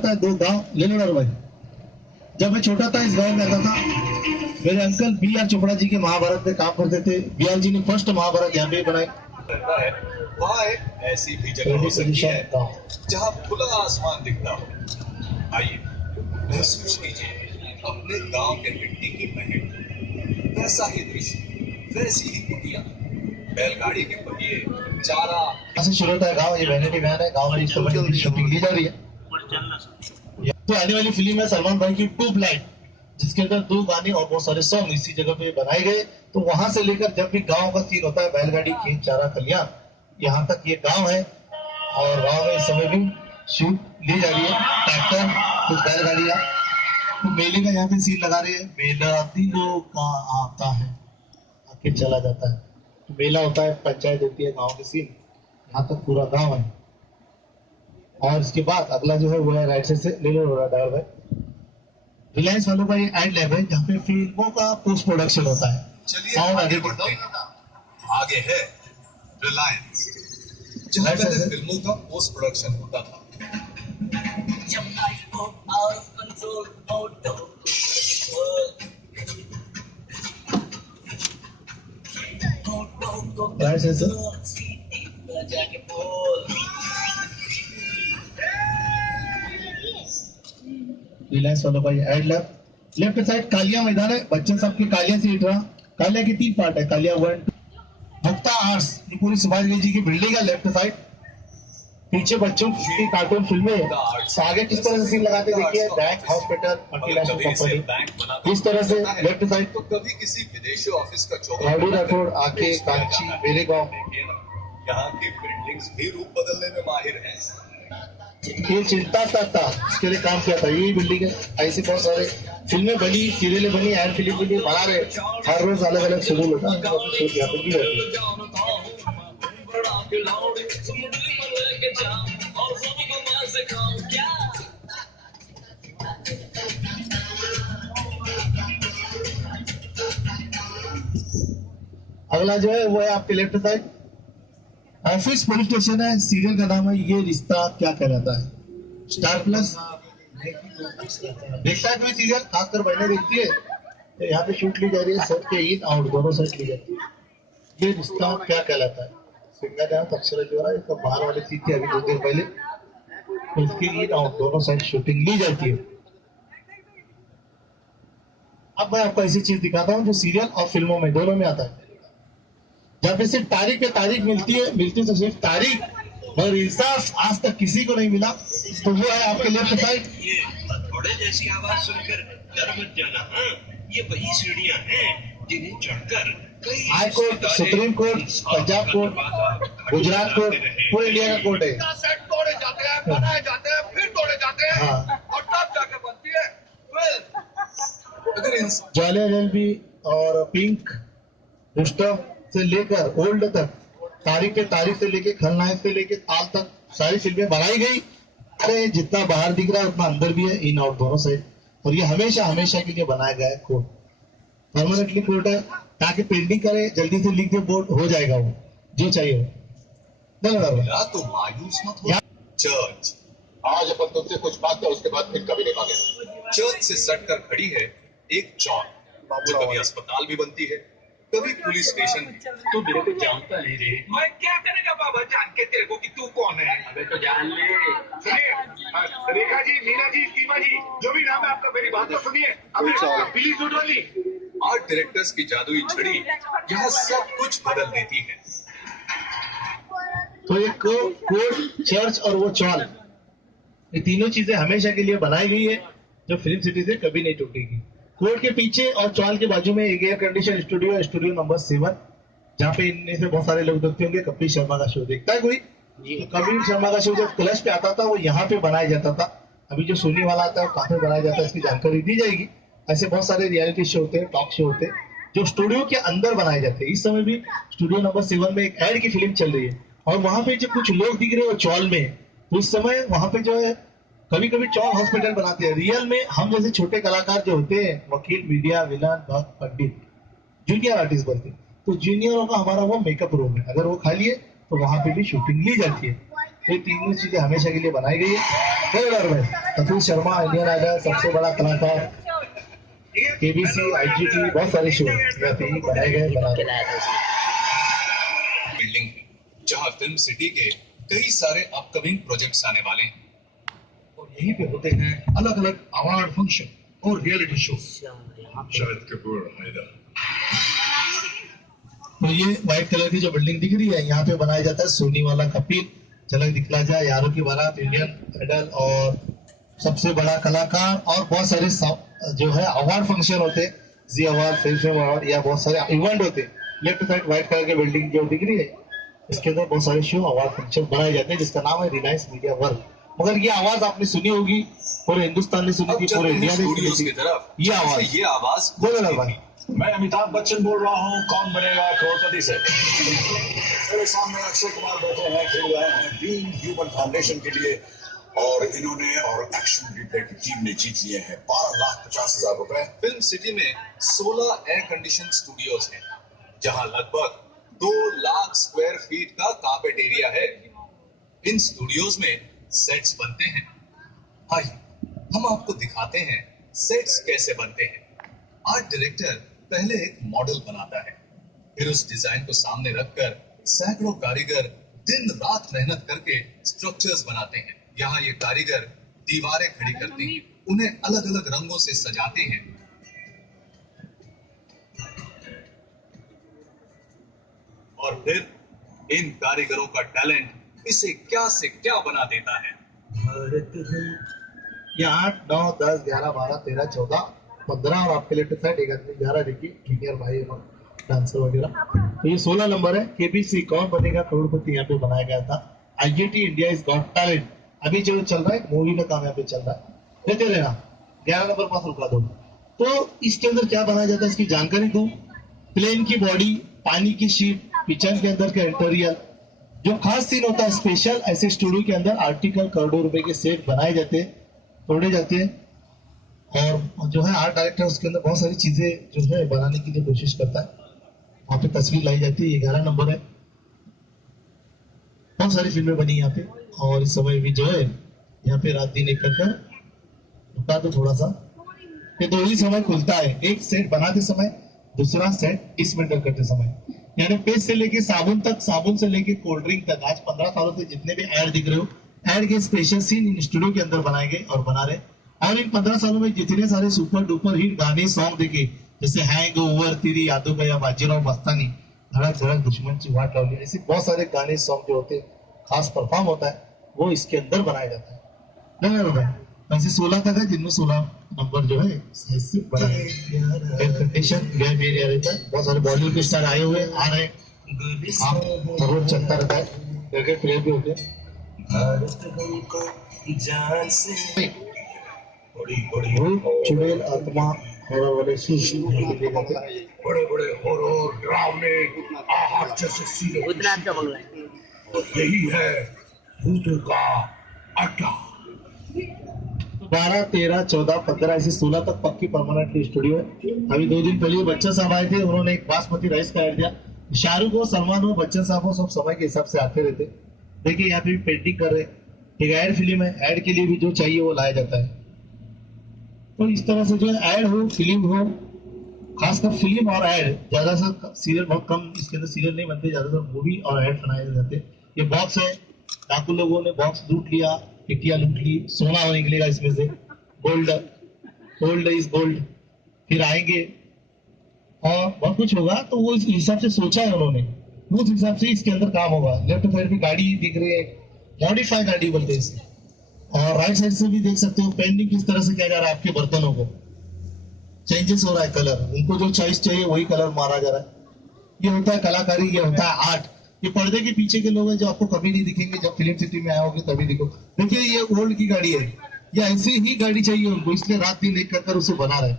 होता है दो गांव ले लो भाई। जब मैं छोटा था इस गांव में रहता था, मेरे uncle B are Chopra ji के महाभारत में काम करते थे। बी आर जी ने फर्स्ट महाभारत यहाँ पे बनाई। वहाँ एक ऐसी भी जगह हो सकती है जहाँ खुला आसमान दिखता हो। आइए महसूस कीजिए अपने गांव के मिट्टी की महक, वैसा ही दृश्य, वैसी ही कुटिया, बैलगाड़ी के पहिए, चारा। ऐसे शुरू होता है गाँव। ये वैनिटी वैन है, गाँव में इस समय की शूटिंग ली जा रही है। तो आने वाली फिल्म है सलमान भाई की ट्यूब लाइट, जिसके अंदर 2 गाने और बहुत सारे सॉन्ग इसी जगह पे बनाए गए। तो वहां से लेकर जब भी गांव का सीन होता है, बैलगाड़ी खेत चारा कल्याण, यहाँ तक ये गांव है। और गांव में इस समय भी शूट ली जा रही है। ट्रैक्टर, कुछ बैलगाड़ियां। तो मेले का यहाँ पे सीन लगा रहे हैं। मेला दिलों का आता है, आके चला जाता है। तो मेला होता है, पंचायत होती है, गाँव के सीन। यहाँ तक पूरा गाँव है। और इसके बाद अगला जो है वो है राइट साइड से ले लो ड्राइवर भाई। रिलायंस वालों का ये एड लैब है जहाँ पे फिल्मों का पोस्ट प्रोडक्शन होता है। चलिए आगे बढ़ते हैं। आगे है रिलायंस, जहाँ पहले फिल्मों का पोस्ट प्रोडक्शन होता था। राइट साइड से रिलायंस वालों का ये एड लैब। लेफ्ट साइड कालिया मैदान है, बच्चे सबके कालिया से हिट रहा। कालिया के 3 पार्ट है, कालिया 1 भक्ता आर्ट्स, ये पूरी सुभाष जी की बिल्डिंग है। लेफ्ट साइड पीछे बच्चों की कार्टून फिल्में है। आगे किस तरह से सीन लगाते देखिए, बैंक, हॉस्पिटल, मल्टीनेशनल कंपनी, इस तरह से लेफ्ट साइड। तो कभी किसी विदेशी ऑफिस का राउडी राठौड़, आके कांची, मेरे गाँव। यहाँ की बिल्डिंग्स भी रूप बदलने में माहिर है। ये चिंता करता, इसके लिए काम किया था। यही बिल्डिंग है। ऐसे बहुत सारे फिल्में बनी, सीरियलें बनी, एड फिल्म बनी, बना रहे। हर रोज अलग अलग शेड्यूल होता है। अगला जो है वो है आपके left side office police station है। सीरियल का नाम है ये रिश्ता क्या कहलाता है। स्टार प्लस देखता है कोई सीरियल, खासकर बहने देखती है। तो यहाँ पे शूट ली जा रही है, सेट के इन आउट दोनों सेट ली जाती है। ये रिश्ता क्या कहलाता है। सिंगा जहाँ अक्षर जो है इसका बाहर वाली सीट थी अभी 2 दिन पहले, तो इसकी इन आउट दोनों साइड शूटिंग ली जाती है। अब मैं आपको ऐसी चीज दिखाता हूँ जो सीरियल और फिल्मों में दोनों में आता है। जब पे सिर्फ तारीख पे तारीख मिलती है, मिलती तो सिर्फ तारीख, और इंसाफ आज तक किसी को नहीं मिला। तो वो है आपके लेफ्ट साइड। ये थोड़े जैसी आवाज सुनकर डर मत जाना। ये वही सीढ़ियां हैं जिन्हें चढ़कर high court, supreme court, Punjab court, Gujarat court, पूरे इंडिया का कोर्ट है। सेट तोड़े जाते हैं, बनाए जाते हैं, फिर तोड़े जाते हैं, और तब जाके बनती है फिल्म। ज्वाले एलएलबी और पिंक, रुस्तम से लेकर ओल्ड तक, तारीख पे तारीख से लेके खलनायक से लेके ताल तक सारी फिल्में बनाई गई। अरे जितना बाहर दिख रहा है उतना अंदर भी है, इन आउट दोनों साइड। और ये हमेशा हमेशा के लिए बनाया गया है कोर्ट, परमानेंटली कोर्ट है, ताकि पेंडिंग करे जल्दी से लिख दे बोर्ड हो जाएगा वो जो चाहिए हो। तो मायूस मत हो। चर्च, आज अपन तुमसे कुछ बात है, उसके बाद फिर कभी नहीं मांगे। चर्च से सटकर खड़ी है एक चौक, जो कभी अस्पताल भी बनती है, कभी पुलिस स्टेशन भी। तू मेरे को जानता नहीं रे। मैं क्या करेगा बाबा जान के तेरे को कि तू कौन है। अबे तो जान ले। सुनिए रेखा जी, मीना जी, सीमा जी, जो भी नाम है आपका, मेरी बात तो सुनिए। प्लीज उठ वाली आर्ट डायरेक्टर्स की जादुई छड़ी यहाँ सब कुछ बदल देती है। तो ये कोर्ट, चर्च और वो चौल, ये तीनों चीजें हमेशा के लिए बनाई गई है, जो फिल्म सिटी से कभी नहीं टूटेगी। कोर्ट के पीछे और चौल के बाजू में एक एयर कंडीशन स्टूडियो है, स्टूडियो नंबर 7, जहाँ पे इनमें से बहुत सारे लोग देखते होंगे। कपिल शर्मा का शो देखता है कोई? तो कपिल शर्मा का शो जब क्लच पे आता था वो यहाँ पे बनाया जाता था। अभी जो सोनी वाला आता है वो कहाँ पे बनाया जाता है इसकी जानकारी दी जाएगी। ऐसे बहुत सारे रियलिटी शो होते हैं, टॉक शो होते हैं, जो स्टूडियो के अंदर बनाए जाते हैं। इस समय भी स्टूडियो नंबर 7 में एक एड की फिल्म चल रही है, और वहां पे जो कुछ लोग दिख रहे हैं वो चौल में है। तो इस समय वहां पे जो है कभी कभी चौल हॉस्पिटल बनाते हैं। रियल में हम जैसे छोटे कलाकार जो होते हैं, वकील, मीडिया, विलन, भक्त, पंडित, जूनियर आर्टिस्ट बनते हैं, तो जूनियरों का हमारा वो मेकअप रूम है। अगर वो खाली है तो वहां पे भी शूटिंग ली जाती है। ये तीनों चीजें हमेशा के लिए बनाई गई है। कपिल शर्मा इंडियन आइडल सबसे बड़ा कलाकार, केबीसी, आईजीटी, बहुत सारे शो यहाँ पे ही बनाए गए बिल्डिंग है जहां फिल्म सिटी के कई सारे अपकमिंग प्रोजेक्ट्स आने वाले हैं और यहीं पे होते हैं अलग अलग अवार्ड फंक्शन और रियलिटी शो। शाहिद कपूर हैदर। तो ये व्हाइट कलर की जो बिल्डिंग दिख रही है यहाँ पे बनाया जाता है सोनी वाला कपिल, झलक दिखला जाए, यारों की बारात, इंडियन आइडल और सबसे बड़ा कलाकार और बहुत सारे जो है अवार्ड फंक्शन होते हैं, जी अवार्ड, फिल्म अवार्ड या बहुत सारे इवेंट होते हैं। लेफ्ट साइड व्हाइट कलर की बिल्डिंग जो दिख रही है इसके अंदर बहुत सारे शो अवार्ड फंक्शन बनाए जाते हैं जिसका नाम है रिलायंस मीडिया वर्ल्ड। मगर ये आवाज आपने सुनी होगी, पूरे हिंदुस्तान ने सुनी थी, पूरे इंडिया ने सुनी थी। ये आवाज बोलो ना भाई। मैं अमिताभ बच्चन बोल रहा हूँ, कौन बनेगा करोड़पति से। मेरे सामने अक्षय कुमार बैठे हैं, खेल रहे हैं बीइंग ह्यूमन फाउंडेशन के लिए और इन्होंने और एक्शन रिप्ले की टीम ने जीत लिए हैं 12,50,000 रुपए। फिल्म सिटी में 16 एयर कंडीशन स्टूडियोज हैं जहां लगभग 2 लाख स्क्वायर फीट का कारपेट एरिया है। इन स्टूडियोज में सेट्स बनते हैं। आइए हम आपको दिखाते हैं सेट्स कैसे बनते हैं। आर्ट डायरेक्टर पहले एक मॉडल बनाता है, फिर उस डिजाइन को सामने रखकर सैकड़ों कारीगर दिन रात मेहनत करके स्ट्रक्चर्स बनाते हैं। यहाँ ये कारीगर दीवारें खड़ी करते हैं, उन्हें अलग अलग रंगों से सजाते हैं। और फिर इन कारीगरों का टैलेंट इसे क्या से क्या बना देता है। ये 8, 9, 10, 11, 12, 13, 14, 15 और आपके लेफ्ट साइड एक आदमी 11 देखिए, जूनियर भाई डांसर वगैरह। तो ये 16 नंबर है। केबीसी कौन बनेगा करोड़पति यहाँ पे बनाया गया था। IGT India is got talent अभी जो चल रहा है, मूवी में काम यहाँ पे चल रहा है, लेते रहना। 11 नंबर पास रुका दो। तो इसके अंदर क्या बनाया जाता है इसकी जानकारी दूं। प्लेन की बॉडी, पानी की शीट, किचन के अंदर का इंटीरियर, जो खास सीन होता है स्पेशल, ऐसे स्टूडियो के अंदर आर्टिकल करोड़ों रुपए के सेट बनाए जाते हैं, तोड़े जाते हैं। और जो है आर्ट डायरेक्टर उसके अंदर बहुत सारी चीजें जो है बनाने की जो कोशिश करता है। वहां पे तस्वीर लाई जाती है। 11 नंबर है। बहुत सारी फिल्में बनी यहाँ पे और इस समय भी जो है यहाँ पे रात दिन एक कर रुका दो थोड़ा सा। ये दो ही समय खुलता है, एक सेट बनाते समय, दूसरा सेट डिसमेंटल करते समय। यानी पेस्ट से लेके साबुन तक, साबुन से लेके कोल्ड ड्रिंक तक, आज 15 सालों से जितने भी ऐड दिख रहे हो, ऐड के स्पेशल सीन इन स्टूडियो के अंदर बनाए गए और बना रहे। और इन 15 सालों में जितने सारे सुपर डुपर हिट गाने सॉन्ग देखे, जैसे हैंग ओवर, तेरी यादों का, या बाजीराव मस्तानी, धड़क धड़क, दुश्मन की वाट लाओ, ऐसे बहुत सारे गाने सॉन्ग जो होते खास परफॉर्म होता है वो इसके अंदर बनाया जाता है। वैसे 16 तक है जिनमें 16 नंबर जो है बड़ा है। बहुत सारे बॉलीवुड के स्टार आए हुए आ रहे हैं, रोड चलता रहता है, क्रिकेट प्लेयर भी होते हैं। चुड़ैल आत्मा हॉरर वाले बड़े बड़े हॉरर डरावने आहट जैसे सीन, तो यही है भूतों का अड्डा। 12, 13, 14, 15 ऐसे 16 तक पक्की परमानेंट स्टूडियो है। अभी 2 दिन पहले बच्चन साहब आए थे, उन्होंने एक बासमती राइस का ऐड दिया। शाहरुख हो, सलमान हो, बच्चन साहब हो, सब समय के हिसाब से आते रहते। देखिए यहाँ पे भी पेंटिंग कर रहे हैं। एक ऐड फिल्म है, ऐड के लिए भी जो चाहिए वो लाया जाता है। तो इस तरह से जो है ऐड हो, फिल्म हो, खासकर फिल्म और ऐड, ज्यादा सा सीरियल बहुत कम इसके अंदर सीरियल नहीं बनते, ज्यादातर मूवी और ऐड बनाए जाते। ये बॉक्स है, डाकू लोगों ने बॉक्स लूट लिया, टिकिया लूट ली, सोना और निकलेगा इसमें से, गोल्ड, गोल्ड इज गोल्ड। फिर आएंगे और बहुत कुछ होगा, तो वो इस हिसाब से सोचा है उन्होंने, उस हिसाब से इसके अंदर काम होगा। लेफ्ट साइड भी गाड़ी दिख रही है, मॉडिफाई गाड़ी बोलते हैं इसे। और राइट साइड से भी देख सकते हो पेंटिंग किस तरह से किया जा रहा है। आपके बर्तनों को चेंजेस हो रहा है कलर, उनको जो चॉइस चाहिए वही कलर मारा जा रहा है। ये होता है कलाकारी, ये होता है आर्ट। ये पर्दे के पीछे के लोग हैं जो आपको कभी नहीं दिखेंगे, जब फिल्म सिटी में आए होगे तभी दिखो। देखिए ये ओल्ड की गाड़ी है, ये ऐसी ही गाड़ी चाहिए उनको, इसलिए रात दिन एक कर उसे बना रहे।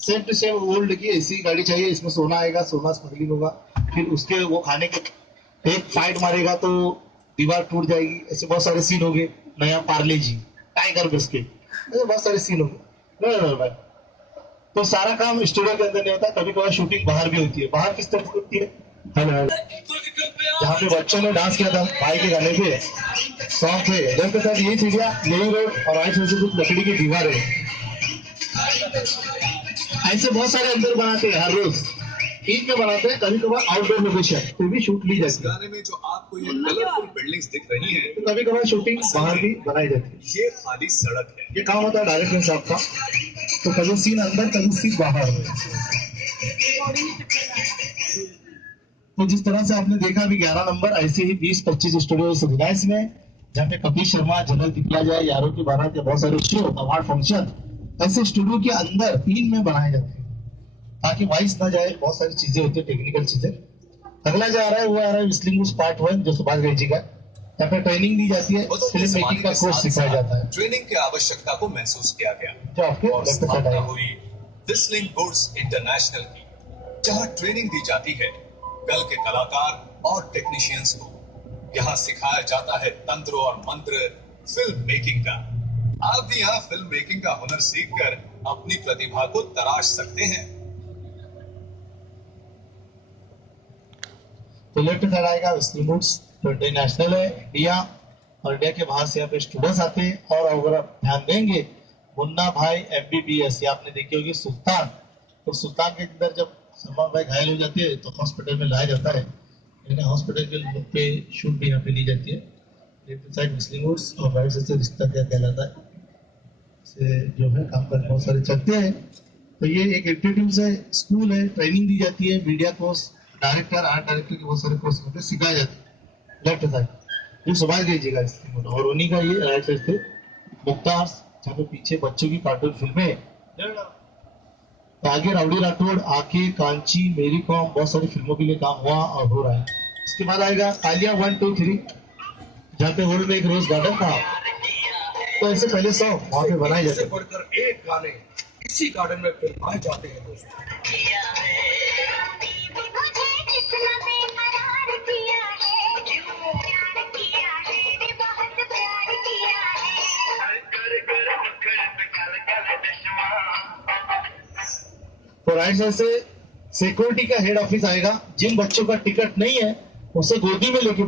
सेम टू सेम ओल्ड की ऐसी गाड़ी चाहिए, इसमें सोना आएगा, सोना स्मगलिंग होगा, फिर उसके वो खाने के एक फाइट मारेगा तो दीवार टूट जाएगी, ऐसे बहुत सारे सीन हो गए। नया पार्ले जी, टाइगर बिस्किट, ऐसे बहुत सारे सीन हो गए भाई। तो सारा काम स्टूडियो के अंदर नहीं होता, कभी कभार शूटिंग बाहर भी होती है। बाहर किस तरह से होती है, हेलो, जहाँ पे बच्चों ने डांस किया था भाई के गाने पे सॉन्ग थे, लेफ्ट साइड यही सीढ़ियाँ, यही रोड और राइट साइड से कुछ लकड़ी की दीवार है। ऐसे बहुत सारे अंदर बनाते हैं हर रोज, ईद में बनाते हैं, कभी कभार आउटडोर लोकेशन पे भी शूट ली इस जाती है, गाने में जो आपको ये कलरफुल बिल्डिंग्स दिख रही हैं, तो कभी कभार शूटिंग बाहर भी बनाई जाती है। ये खाली सड़क है। ये काम होता है डायरेक्टर साहब का, तो कभी सीन अंदर कभी सीन बाहर। तो जिस तरह से आपने देखा अभी 11 नंबर, ऐसे ही 20-25 स्टूडियो रिलायंस में, जहाँ पे कपिल शर्मा, जनरल दिखला जाए, यारों की बारात या बहुत सारे शो, अवार्ड फंक्शन ऐसे स्टूडियो के अंदर टीम में बनाए जाते हैं, ताकि वाइस ना जाए। बहुत सारी चीजें होती है, टेक्निकल चीजें। अगला जो आ रहा है वो आ रहा है विस्लिंग पार्ट 1, जो सुभाष घई जी का, यहाँ पे ट्रेनिंग दी जाती है, फिल्म मेकिंग का कोर्स सिखाया जाता है, ट्रेनिंग की आवश्यकता को महसूस किया गया जो आपके और लेफ्ट साइड स्थापना आएगा। हुई विस्लिंग गुड्स इंटरनेशनल की, जहां ट्रेनिंग दी जाती है कल के कलाकार और टेक्नीशियंस को। यहाँ सिखाया जाता है तंत्र और मंत्र फिल्म मेकिंग का। आप भी यहाँ फिल्म मेकिंग का हुनर सीखकर अपनी प्रतिभा को तराश सकते हैं। तो लेफ्ट साइड आएगा विस्लिंग गुड्स, तो इंटरनेशनल है, इंडिया और इंडिया के बाहर से यहाँ पे स्टूडेंट्स आते हैं। और अगर आप ध्यान देंगे, मुन्ना भाई MBBS, ये आपने देखी होगी सुल्तान, तो सुल्तान के अंदर जब सलमान भाई घायल हो जाते हैं तो हॉस्पिटल में लाया जाता है, हॉस्पिटल के लुक पे शूट भी यहाँ पे ली जाती है। लेफ्ट साइड विस्लिंग गुड्स और राइट साइड से रिश्ता क्या कहलाता है, से जो है काम कर बहुत सारे चलते हैं। तो ये एक इंस्टीट्यूट है, स्कूल है, ट्रेनिंग दी जाती है, media course, director, art director के बहुत सारे कोर्स होते हैं, सिखाए जाते हैं। लेफ्ट साइड जो सुभाष घई जी का, और उन्हीं का ये राइट साइड से मुख्तार, जहाँ पे पीछे बच्चों की कार्टून फिल्में, तो आगे राउडी राठौड़, आके, कांची, मेरी कॉम, बहुत सारी फिल्मों के लिए काम हुआ और हो रहा है। इसके बाद आएगा आलिया 1, 2, 3, जहाँ पे वर्ल्ड में एक रोज गार्डन था, तो ऐसे पहले सॉन्ग वहाँ पे बनाए जाते हैं। बढ़कर एक गाने इसी गार्डन में फिल्माए जाते हैं दोस्तों। तो राइट साइड से सिक्योरिटी का हेड ऑफिस आएगा, जिन बच्चों का टिकट नहीं है उसे गोदी में लेके